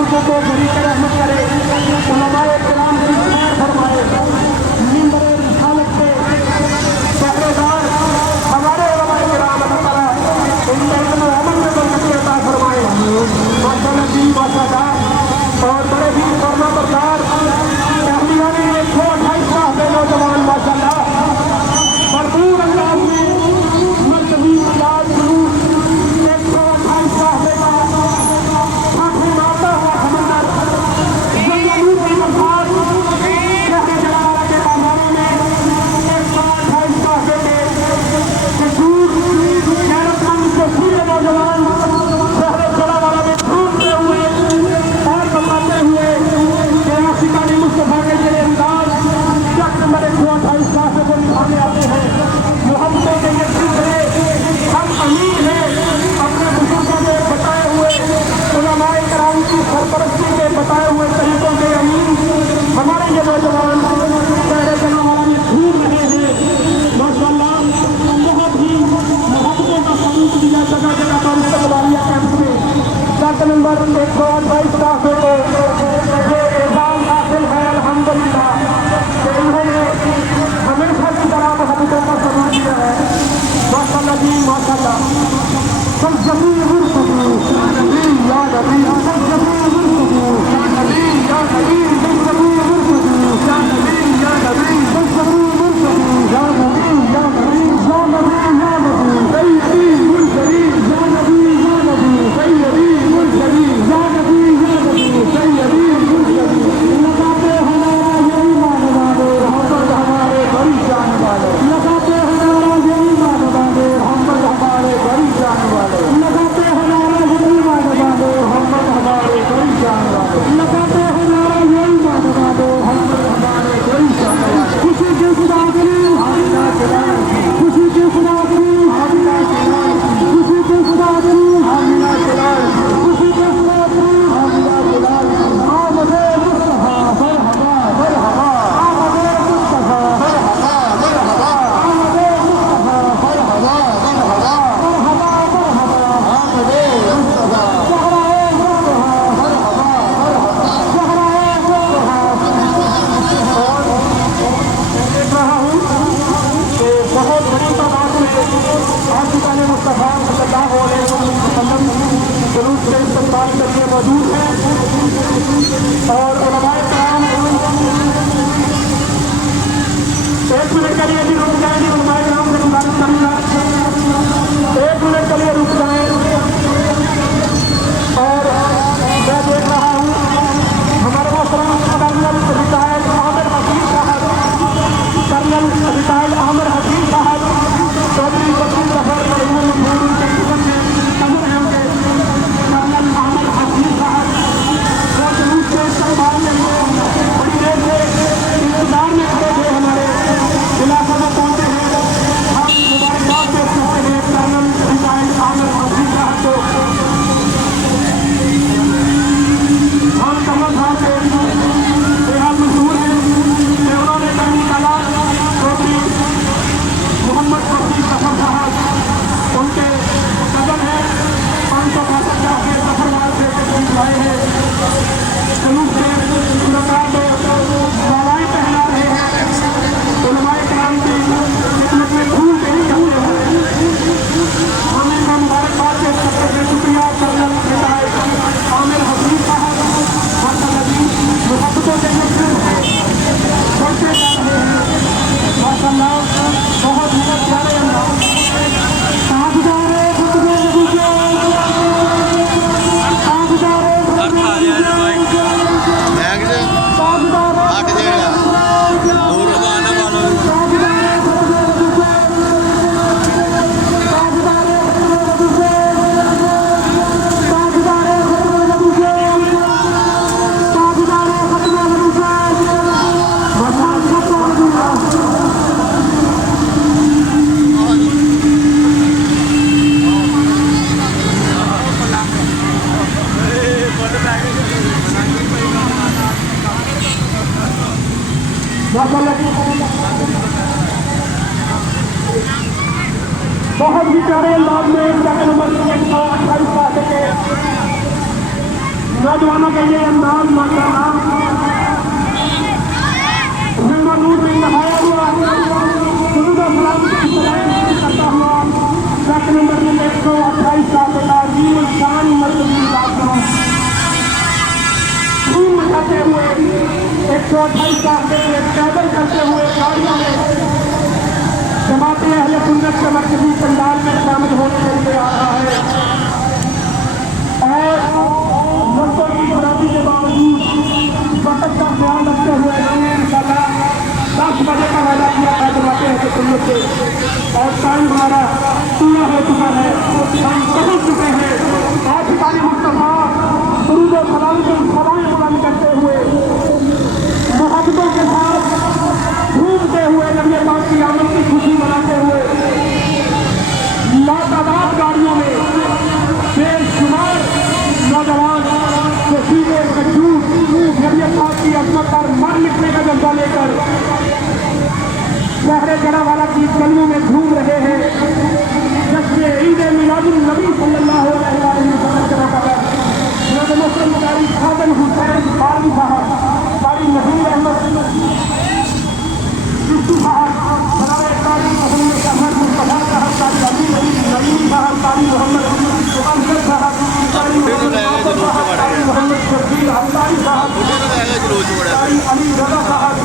बुजुर्गों को बरीक रहमत करे, उलमाए किराम की खैर फरमाए, मिंबर रिसालत के पहरेदार हमारे उलमाए किराम अल्लाह ताला इनके इल्म व अमल में बरकत अता फरमाए। माशाअल्लाह जी माशाअल्लाह। और बड़े ही फरमा बरदार अहलियाने 128 साहब नौजवान माशाअल्लाह भरपूर अंदाज में मर्तबी इलाज जुलूस 128 साहब का आंखें मारता हुआ समंदर जंगलूर की बरसात शहर जलाला के बाजारों में 128 साहब के दूर गैरतमंद जसीरे नौजवान शहर जलाला में ढूंढते हुए और बताते हुए आशिकाने मुस्तफा के ये अंदाज चक नंबर 128 साहब को निभाने आते हैं। मोहब्बतों के ये सिलसिले हम अमीर हैं अपने बुजुर्गों के बताए हुए उलमाए किराम की सरपरस्ती के बताए हुए तरीकों के अमीर हमारे ये नौजवान शहर जलाला में घूम रहे हैं। माशाअल्लाह बहुत ही मोहब्बतों का सबूत दिया जगह जगह पर इस्तकबालिया कैंप में चक नंबर 128 साहब को ये एजाज हासिल है अल्हम्दुलिल्लाह कि इन्होंने हमेशा की तरह मोहब्बतों का सबूत दिया है। माशाअल्लाह जी माशाअल्लाह। सल्लल्लाहु अलैहि या नबी सल्लल्लाहु अलैहि या नबी सल्लल्लाहु अलैहि या नबी सल्लल्लाहु अलैहि या नबी या नबी या नबी या नबी सैयदी मुर्सली या नबी या नबी सैयदी मुर्सली या नबी या नबी सैयदी मुर्सली लगाते हमारा यही मानवा दे मोहम्मद हमारे बड़ी जान वाले लगाते हमारा यही मानवा दे मोहम्मद हमारे बड़ी जान वाले लगाते हमारा यही मानवा दे मोहम्मद हमारे बड़ी जान वाले लगाते हमारा यही मानवा दे मोहम्मद हमारे बड़ी जान वाले खुशी के खुदा करी हामिना चलाए खुशी के खुदा करी हामिना चलाए खुशी के खुदा करी हामिना चलाए खुशी के खुदा करी हामिना चलाए आमदे मुस्तफा मरहबा मरहबा आमदे मुस्तफा मरहबा मरहबा आमदे मुस्तफा मरहबा मरहबा मरहबा मरहबा आमदे मुस्तफा ज़हराए मुस्तफा मरहबा मरहबा ज़हराए मुस्तफा। और देख रहा हूँ कि बहुत बड़ी तादाद में आशिकाने मुस्तफा सल्लल्लाहु अलैहि वसल्लम जुलूस के इस्तकबाल के लिए मौजूद हैं। और उलमाए किराम 1 मिनट के लिए भी रुक जाएंगे। उलमाए किराम से गुजारिश करूंगा 1 मिनट के लिए रुक जाएं। और मैं देख रहा हूँ हमारे मोहतरम कर्नल रिटायर्ड आमिर हकीम साहब कर्नल रिटायर्ड आमिर हकीम साहब चौधरी वकील जफर मरहूम भूरी के जीवन में अमर हैं उनके कर्नल आमिर हकीम साहब वो जुलूस के इस्तकबाल के लिए बड़ी देर से इंतजार में खड़े थे। हमारे इलाका में पहुंचे हैं। हम मुबारकबाद पेश करते हैं कर्नल रिटायर्ड आमिर हकीम साहब को। हम कमल साहब के बेहद मशहूर हैं कि उन्होंने कहीं कला चौधरी मोहम्मद रफी जफर साहब उनके कदम है 565 के सफरवार से तशरीफ लाए हैं। जुलूस के मुलाकात मालाएं पहना रहे हैं। उलमाए किराम की खिदमत में फूल नहीं करते हैं। हम इनका मुबारकबाद पेश करते हैं। शुक्रिया कर्नल रिटायर्ड आमिर हकीम साहब माशाअल्लाह जी मोहब्बतों के बढ़ते जा रहे हैं। माशाअल्लाह बहुत ही प्यारे अंदाज ताजदारे खुतबे नबी के ताजदारे बहुत ही प्यारे अंदाज में नंबर 128 पाते के نوجوانوں کے یہ انداز ماشاءاللہ نور میں نہایا ہوا درود و سلام کی سلام کرتا ہوا ٹرک نمبر 128 کا تعظیم الشان مرکزی ڈاکٹروں دھوم مچاتے ہوئے 128 کا پیدل کرتے ہوئے گاڑیوں میں جماعت اہل سنت کے مرکزی پنڈال میں شامل ہونے کے لیے آ رہا ہے اور ملکوں کی خرابی کے باوجود وقت کا خیال رکھتے ہوئے انشاءاللہ 10 بجے کا وعدہ کیا تھا جماعت اہل سنت سے اور ٹائم ہمارا پورا ہو چکا ہے ہم پہنچ چکے ہیں آج ہماری مصطفیٰ درود و سلام کی سوائیں بلند کرتے ہوئے محبتوں کے ساتھ گھومتے ہوئے نبی پاک کی آمد کی خوشی مناتے ہوئے لاتعداد گاڑیوں میں بے شمار نوجوان سیدھے کجور نبی پاک کی عظمت پر مر مٹنے کا جذبہ لے کر شہر جڑا والا کی گلیوں میں گھوم رہے ہیں جشن عید میلاد النبی صلی اللہ علیہ وسلم کے موقع پر جناب محترم قاری خادم حسین بارمی صاحب قاری نذیر احمد چشتی صاحب جناب قاری محمد احمد مصطفیٰ صاحب قاری علی نعیم صاحب قاری محمد امجد صاحب قاری محمد شفیع انصاری صاحب قاری علی رضا صاحب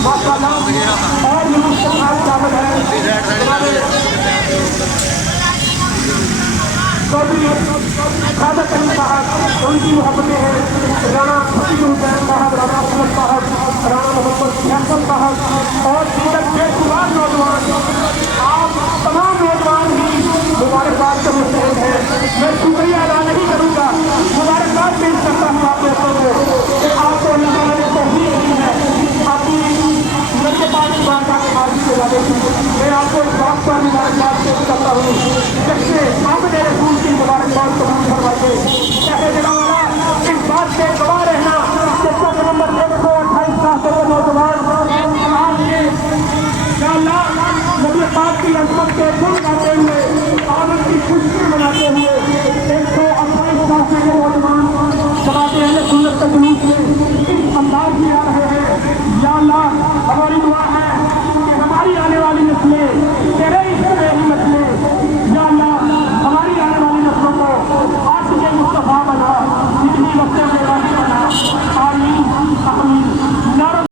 ماشاءاللہ اور مصطفیٰ شامل ہیں سعادت علی صاحب ان کی محبتیں ہیں رانا حفیظ حسین صاحب رانا احمد صاحب رانا محمد فیصل صاحب اور بے شمار نوجوان آپ تمام نوجوان ہی مبارکباد کے مستحق ہیں میں شکریہ ادا نہیں کروں گا مبارکباد پیش کرتا ہوں آپ لوگوں کو کہ آپ کو اللہ تعالیٰ نے توفیق دی ہے اپنی نبی پاک کی بارگاہ کے مالک کے وعدے سے میں آپ کو اس بات پر مبارکباد پیش کرتا ہوں جیسے عامد رسول کی مبارکباد قبول فرمائیے کہتے جناب والا اس بات سے گواہ رہنا کہ ٹرک نمبر 128 کا سے نوجوان آج کے یا اللہ نبی پاک کی عظمت کے دن گاتے ہوئے آمد کی خوشی مناتے ہوئے 128 کا سے نوجوان جماعت اہل سنت کے جلوس میں اس انداز میں آ رہے ہیں یا اللہ ہماری دعا ہے کہ ہماری آنے والی نسلیں تیرے عشق میں ہی نسلیں یا اللہ ہماری آنے والی نسلوں کو عاشق مصطفیٰ بنا جتنی وقت